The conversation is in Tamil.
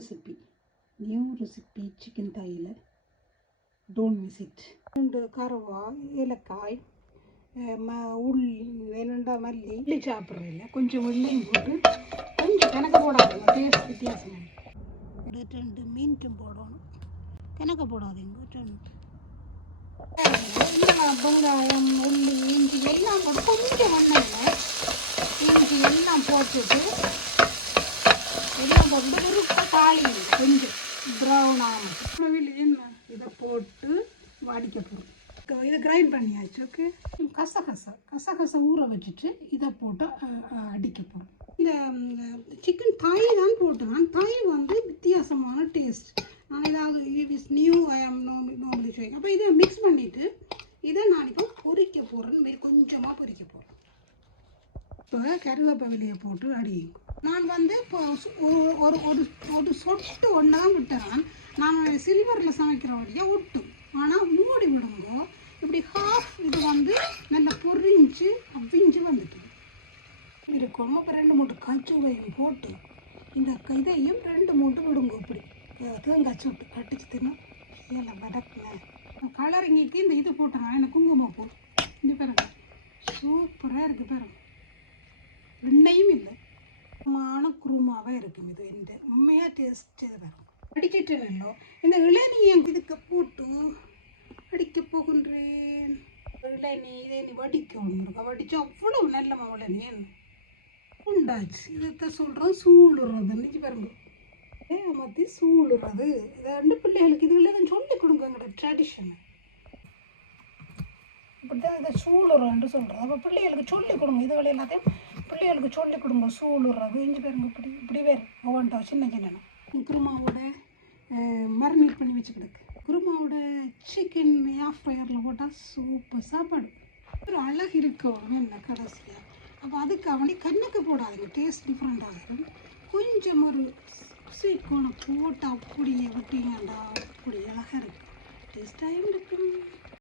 ரெசிபி சிக்கன் தாயில். Don't miss it. 2 கருவா, ஏலக்காய், உள்ளி, என்னண்டா மல்லி சாப்பிட்றதில்ல. கொஞ்சம் வெள்ளையும் போட்டு கொஞ்சம் கணக்கு போடாதீங்க, டேஸ்ட் வித்தியாசம். 2 மீன்ட்டும் போடணும், கணக்கு போடாதீங்க. 2 வெங்காயம், உள்ளி, இஞ்சி எல்லாம் போட்டு கொஞ்சம் எண்ணெயில் இஞ்சி எல்லாம் போட்டுட்டு எல்லாம் போட்டு விருப்ப தாளிங்க கொஞ்சம் ப்ரௌன் ஆகும். என்ன இதை போட்டு வடிக்க போகிறோம். இதை கிரைண்ட் பண்ணியாச்சு. ஓகே, கசகசை ஊற வச்சுட்டு இதை போட்டு அடிக்க போகிறோம். இந்த சிக்கன் தாய் தான் போட்டுதான். தாய் வந்து வித்தியாசமான டேஸ்ட். நான் ஏதாவது இஸ் நியூ ஐ ஆம் நார்மலி ஷோயிங். அப்போ இதை மிக்ஸ் பண்ணிவிட்டு இதை நான் இப்போ பொரிக்க போகிறேன்னு கொஞ்சமாக பொரிக்க போகிறேன். இப்போ கருவேப்பிலையை போட்டு அடிங்க. நான் வந்து இப்போ ஒரு சொட்டு ஒன்று தான் விட்டேன். நான் சில்வரில் சமைக்கிற வழியாக ஒட்டும். ஆனால் மூடி விடுங்க, இப்படி ஹாஃப் இது வந்து நல்லா பொரிஞ்சு அவிஞ்சு வந்துட்டு இருக்கும். இப்போ 2-3 கச்சுவையும் போட்டு இந்த இதையும் 2-3 விடுங்க. இப்படி தேங்காய் சொட்டு கட்டிச்சு தின்னு இதெல்லாம் வதக்குனேன். கலரிங்கிக்கு இந்த இது போட்டேன், எனக்கு குங்குமப்பூ. இந்த பாருங்க, சூப்பராக இருக்குது பாருங்க. எண்ணெயும் இல்லை, குருமாவாக இருக்கும். இது இந்த உண்மையாக டேஸ்ட். இது பாருங்க, அடிச்சிட்டேனோ. இந்த இளநீயை இதுக்கு போட்டு அடிக்க போகின்றேன். இளநீ இதை நீ வடிக்கணும். வடிச்சு அவ்வளோ நல்ல இளநீ உண்டாச்சு. இதைத்தான் சொல்கிறோம் சூளுறதுன்னு பாருங்க. ஏமாற்றி சூளுறது இதை 2 பிள்ளைகளுக்கு இதுகளை தான் சொல்லிக் கொடுங்க. எங்களோட ட்ரெடிஷனை இப்படிதான் இதை சூளுறன்னு சொல்கிறது. அப்போ பிள்ளைகளுக்கு சொல்லிக் கொடுங்க. இதுகளை எல்லாத்தையும் பிள்ளைகளுக்கு சொல்லிக் கொடுங்க. சூளுறது இஞ்சி பாருங்க, இப்படி வேறு ஒவ்வொன்றா சின்ன குருமாவோட மரினேட் பண்ணி வச்சுக்கிடுக்கு. குருமாவோட சிக்கன் ஏர் ஃப்ரையரில் போட்டால் சூப்பர் சாப்பாடு. ஒரு அழகு இருக்கணும் என்ன கடைசியாக. அப்போ அதுக்கு அவனே கண்ணுக்கு போடாதுங்க, டேஸ்ட் டிஃப்ரெண்ட் ஆகிடும். கொஞ்சம் ஒரு ஸ்வீட் கோனை போட்டு அப்படியே விட்டீங்கண்டா அப்படி அழகாக இருக்கும், டேஸ்ட்டாகவும் இருக்கும்.